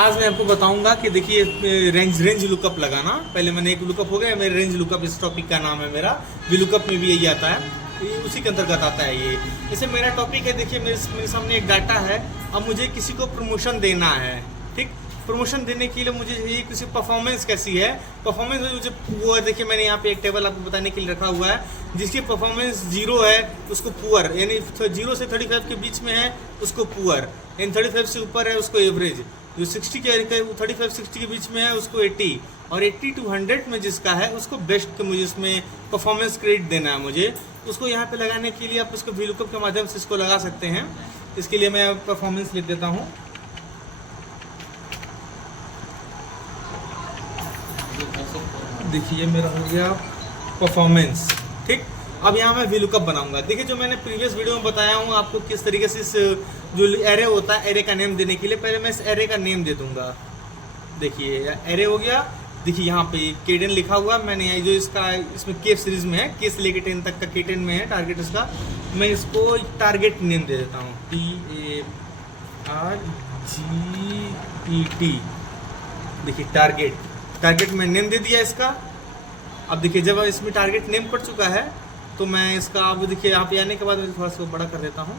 आज मैं आपको बताऊंगा कि देखिए रेंज लुकअप लगाना। पहले मैंने एक लुकअप हो गया, मेरे रेंज लुकअप इस टॉपिक का नाम है मेरा। वी लुकअप में भी यही आता है, ये उसी के अंतर्गत आता है ये। जैसे मेरा टॉपिक है, देखिए मेरे सामने एक डाटा है। अब मुझे किसी को प्रमोशन देना है, ठीक। प्रमोशन देने के लिए मुझे ये किसी परफॉर्मेंस कैसी है, परफॉर्मेंस मुझे वो है। देखिए मैंने यहाँ पे एक टेबल आपको बताने के लिए रखा हुआ है, जिसकी परफॉर्मेंस 0 है उसको पुअर, यानी 0 से 35 के बीच में है उसको पुअर, यानी 35 से ऊपर है उसको एवरेज, जो 60 के 35-60 के बीच में है उसको 80, और 80 to 100 में जिसका है उसको बेस्ट के मुझे इसमें परफॉर्मेंस क्रेडिट देना है मुझे। उसको यहाँ पे लगाने के लिए आप उसको वी लुकअप के माध्यम से इसको लगा सकते हैं। इसके लिए मैं परफॉर्मेंस लिख देता हूँ। देखिए मेरा हो गया परफॉर्मेंस, ठीक। अब यहाँ मैं वी लुकअप बनाऊंगा। देखिए जो मैंने प्रीवियस वीडियो में बताया हूँ आपको किस तरीके से इस जो एरे होता है, एरे का नेम देने के लिए पहले मैं इस एरे का नेम दे दूंगा। देखिए एरे हो गया। देखिए यहाँ पे K10 लिखा हुआ, मैंने जो इसमें के सीरीज में है, के से लेके 10 तक का K10 में है टारगेट इसका। मैं इसको टारगेट नेम दे देता हूँ, TARGET। देखिए टारगेट मैं नेम दे दिया इसका। अब देखिए जब इसमें टारगेट नेम पड़ चुका है तो मैं इसका, अब देखिए यहाँ पे आने के बाद मैं थोड़ा सा बड़ा कर देता हूँ।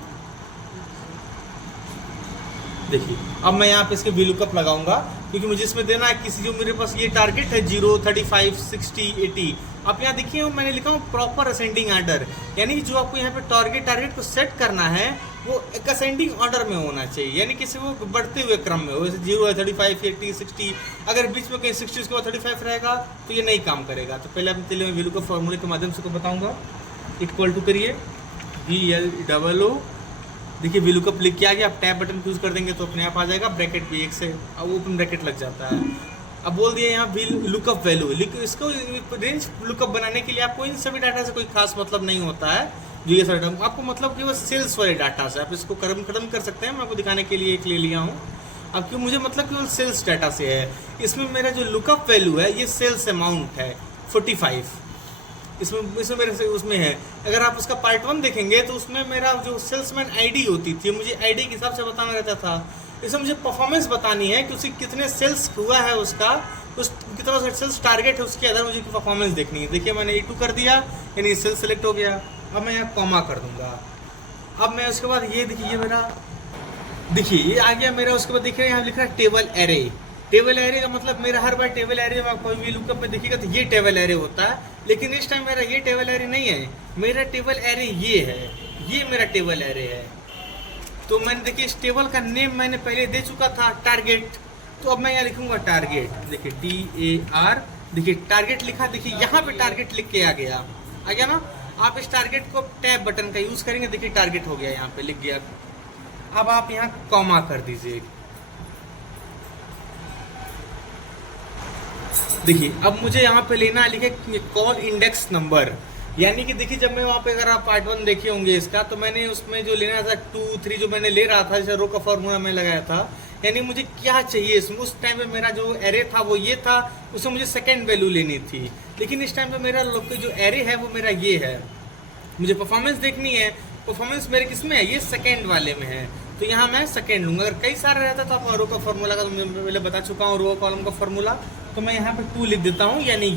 देखिए अब मैं यहाँ पे इसके वी लुकअप लगाऊंगा, क्योंकि मुझे इसमें देना है किसी, जो मेरे पास ये टारगेट है 0, 35, 60, 80। अब यहाँ देखिए मैंने लिखा हूँ प्रॉपर असेंडिंग ऑर्डर, यानी कि जो आपको यहाँ पे टारगेट को सेट करना है वो एक असेंडिंग ऑर्डर में होना चाहिए, यानी किसी वो बढ़ते हुए क्रम में हो। जैसे 0 है, 35, 80, 60, अगर बीच में कहीं 60 उसके बाद 35 रहेगा तो ये नहीं काम करेगा। तो पहले मैं वी लुकअप फॉर्मूले के माध्यम से को बताऊंगा। इक्वल टू करिए VLOO। देखिए वी लुकअप लिख के आ गया। आप टैब बटन यूज कर देंगे तो अपने आप आ जाएगा। ब्रैकेट भी एक से अब ओपन ब्रैकेट लग जाता है। अब बोल दिए यहाँ वी लुकअप वैल्यू। इसको रेंज लुकअप बनाने के लिए आपको इन सभी डाटा से कोई खास मतलब नहीं होता है। जो ये सारे आपको मतलब केवल सेल्स वाले डाटा से आप इसको खत्म कर सकते हैं। मैं आपको दिखाने के लिए एक ले लिया हूँ। अब क्यों मुझे मतलब केवल सेल्स डाटा से है। इसमें मेरा जो लुकअप वैल्यू है ये सेल्स अमाउंट है 45। इसमें मेरे से उसमें है। अगर आप उसका पार्ट 1 देखेंगे तो उसमें मेरा जो सेल्समैन आईडी होती थी, मुझे आईडी के हिसाब से बताना रहता था। इसमें मुझे परफॉर्मेंस बतानी है कि उसे कितने सेल्स हुआ है, उसका कितना सेल्स टारगेट है, उसके आधार मुझे परफॉर्मेंस देखनी है। देखिए मैंने A2 कर दिया, यानी सेल्स सेलेक्ट हो गया। अब मैं यहाँ कॉमा कर दूंगा। अब मैं उसके बाद ये देखिए मेरा, देखिए ये आ गया मेरा। उसके बाद देखिए यहाँ लिख रहा है टेबल एरे। टेबल एरे का मतलब मेरा हर बार टेबल एरे में आपको वी लुकअप में देखिएगा तो ये टेबल एरे होता है, लेकिन इस टाइम मेरा ये टेबल एरे नहीं है। मेरा टेबल एरे ये है, ये मेरा टेबल एरे है। तो मैंने देखिए इस टेबल का नेम मैंने पहले दे चुका था टारगेट, तो अब मैं यहाँ लिखूंगा टारगेट। देखिए TAR, देखिए टारगेट लिखा। देखिए यहाँ पे टारगेट लिख के आ गया ना। आप इस टारगेट को टैब बटन का यूज करेंगे, देखिए टारगेट हो गया, यहाँ पे लिख गया। अब आप यहाँ कॉमा कर दीजिए। देखिए अब मुझे यहाँ पे लेना है, लिखे कॉल इंडेक्स नंबर, यानी कि देखिए जब मैं वहाँ पे, अगर आप पार्ट 1 देखे होंगे इसका, तो मैंने उसमें जो लेना था 2, 3 जो मैंने ले रहा था, जैसे रो का फॉर्मूला मैं लगाया था, यानी मुझे क्या चाहिए इसमें। उस टाइम पे मेरा जो एरे था वो ये था, उसमें मुझे सेकेंड वैल्यू लेनी थी। लेकिन इस टाइम पे मेरा जो एरे है वो मेरा ये है, मुझे परफॉर्मेंस देखनी है। परफॉर्मेंस मेरे किस में है, ये सेकेंड वाले में है, तो यहाँ मैं सेकेंड लूँगा। अगर कई सारा रहता तो आप रो का फॉर्मूला का, तो मैं पहले बता चुका हूँ रो कॉलम का फॉर्मूला, तो मैं यहाँ पे 2 लिख देता हूँ, यानी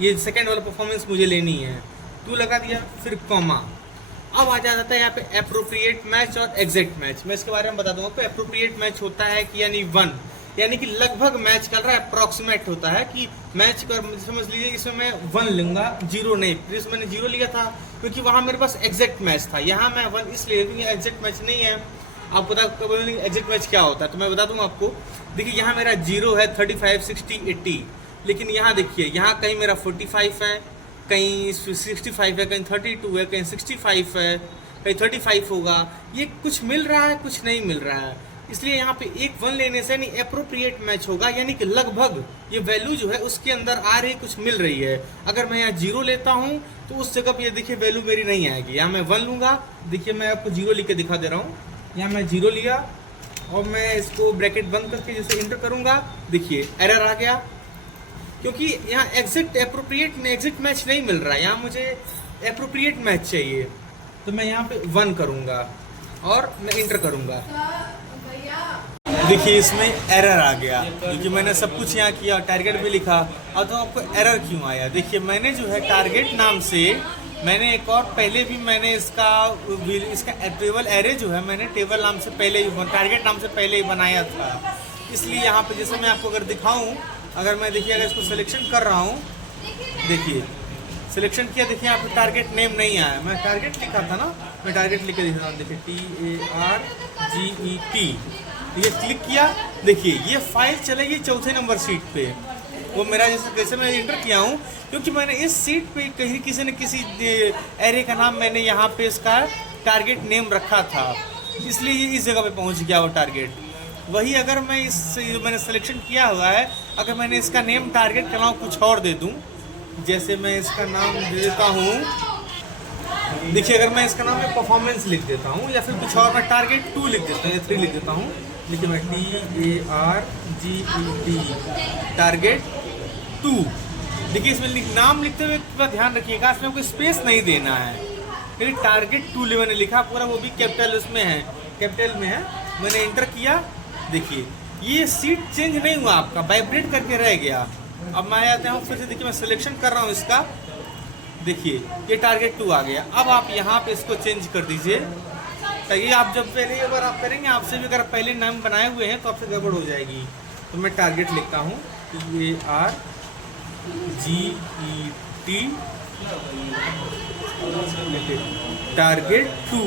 ये सेकेंड वाला परफॉर्मेंस मुझे लेनी है। 2 लगा दिया, फिर कॉमा। अब आ जाता है यहाँ पे एप्रोप्रिएट मैच और एग्जैक्ट मैच। मैं इसके बारे में बता दूंगा। तो एप्रोप्रिएट मैच होता है कि यानी 1, यानी कि लगभग मैच कर रहा है, अप्रॉक्सीमेट होता है कि मैच कर, समझ लीजिए इसमें मैं 1 लूंगा, 0 नहीं। प्लीज मैंने 0 लिया था क्योंकि वहां मेरे पास एग्जैक्ट मैच था। यहाँ मैं 1 इसलिए क्योंकि एग्जैक्ट मैच नहीं है। आप बता एग्जैक्ट मैच क्या होता है, तो मैं बता दूंगा आपको। देखिए यहाँ मेरा 0 है, 35, 60, 80, लेकिन यहाँ देखिए यहाँ कहीं मेरा 45 है, कहीं 65 है, कहीं 32 है, कहीं 65 है, कहीं 35 होगा। ये कुछ मिल रहा है, कुछ नहीं मिल रहा है। इसलिए यहाँ पे एक 1 लेने से नहीं एप्रोप्रिएट मैच होगा, यानी कि लगभग ये वैल्यू जो है उसके अंदर आ रही, कुछ मिल रही है। अगर मैं यहाँ 0 लेता हूँ तो उस जगह पे ये देखिए वैल्यू मेरी नहीं आएगी। यहाँ मैं 1 लूंगा। देखिए मैं आपको 0 लिख के दिखा दे रहा हूँ। यहाँ मैं 0 लिया और मैं इसको ब्रैकेट बंद करके जैसे इंटर करूंगा, देखिए एरर आ गया, क्योंकि यहाँ एग्जैक्ट मैच नहीं मिल रहा है। यहाँ मुझे एप्रोप्रिएट मैच चाहिए, तो मैं यहाँ पे 1 करूंगा और मैं इंटर करूंगा। देखिए इसमें एरर आ गया क्योंकि मैंने सब कुछ यहाँ किया, टारगेट भी लिखा। अब तो आपको एरर क्यों आया? देखिए मैंने जो है टारगेट नाम से मैंने एक और पहले भी मैंने इसका टेबल एरे जो है मैंने टेबल नाम से पहले ही, टारगेट नाम से पहले ही बनाया था। इसलिए यहाँ पे जैसे मैं आपको अगर दिखाऊँ, अगर मैं देखिए अगर इसको सिलेक्शन कर रहा हूँ, देखिए सिलेक्शन किया, देखिए यहाँ पे टारगेट नेम नहीं आया। मैं टारगेट लिखा था ना, मैं टारगेट लिख के दिखा रहा हूँ, देखिए TARGET, ये क्लिक किया, देखिए ये फाइल चलेगी चौथे नंबर सीट पे। वो मेरा जैसे मैं इंटर किया हूँ क्योंकि मैंने इस सीट पे कहीं किसी न किसी एरे का नाम मैंने यहाँ पे इसका टारगेट नेम रखा था, इसलिए ये इस जगह पे पहुँच गया वो टारगेट। वही अगर मैं मैंने सिलेक्शन किया हुआ है, अगर मैंने इसका नेम टारगेट का नाम कुछ और दे दूँ, जैसे मैं इसका नाम दे देता हूँ, देखिए अगर मैं इसका नाम में परफॉर्मेंस लिख देता हूँ या फिर कुछ और मैं टारगेट 2 लिख देता हूँ या 3 लिख देता हूँ, देखिए मैं TARGET टारगेट 2, देखिए इसमें नाम लिखते हुए पूरा ध्यान रखिएगा, इसमें कोई स्पेस नहीं देना है। क्योंकि टारगेट 2 मैंने लिखा पूरा, वो भी कैपिटल उसमें है, कैपिटल में है। मैंने इंटर किया, देखिए ये सीट चेंज नहीं हुआ, आपका वाइब्रेट करके रह गया। अब मैं आता हूँ फिर से, देखिए मैं सिलेक्शन कर रहा हूँ इसका, देखिए ये टारगेट 2 आ गया। अब आप यहाँ पे इसको चेंज कर दीजिए, ताकि आप जब पहले अगर आप करेंगे, आपसे भी अगर पहले नाम बनाए हुए हैं तो आपसे गड़बड़ हो जाएगी। तो मैं टारगेट लिखता हूँ TARGET टारगेट 2,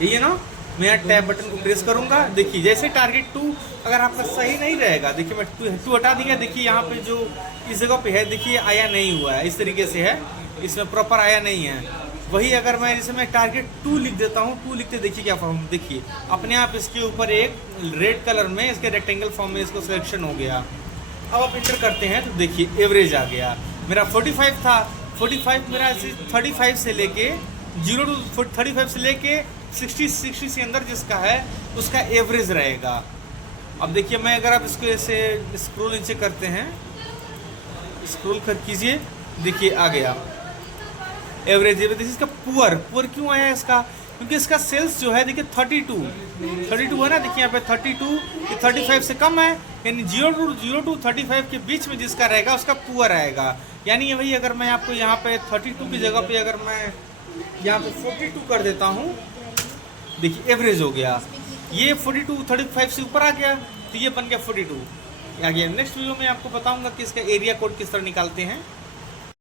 यही है ना। मैं यहाँ टैब बटन को प्रेस करूँगा, देखिए जैसे टारगेट 2 अगर आपका सही नहीं रहेगा, देखिए मैं 2 हटा दिया, देखिए यहाँ पे जो इस जगह पे है देखिए आया नहीं हुआ है, इस तरीके से है, इसमें प्रॉपर आया नहीं है। वही अगर मैं जैसे मैं टारगेट 2 लिख देता हूँ, 2 लिखते देखिए क्या फॉर्म, देखिए अपने आप इसके ऊपर एक रेड कलर में इसके रेक्टेंगल फॉर्म में इसको सिलेक्शन हो गया। अब आप इंटर करते हैं तो देखिए एवरेज आ गया, मेरा 45 था, 45 मेरा 35 से लेके 0 to 35 से लेके 60 से अंदर जिसका है उसका एवरेज रहेगा। अब देखिए मैं अगर आप इसको ऐसे स्क्रॉल नीचे करते हैं, स्क्रॉल कर कीजिए, देखिए आ गया एवरेज। देखिए इसका पुअर क्यों आया इसका, क्योंकि इसका सेल्स जो है देखिए 32 है ना, देखिए यहाँ पे 32 कि 35 से कम है, यानी 0 to 35 के बीच में जिसका रहेगा उसका पुअर आएगा। यानी वही अगर मैं आपको यहाँ पे 32 की जगह पे अगर मैं यहाँ पे 42 कर देता हूँ, देखिए एवरेज हो गया, ये 42 35 से ऊपर आ गया, तो ये बन गया 42 आ गया। नेक्स्ट वीडियो में आपको बताऊंगा कि इसका एरिया कोड किस तरह निकालते हैं।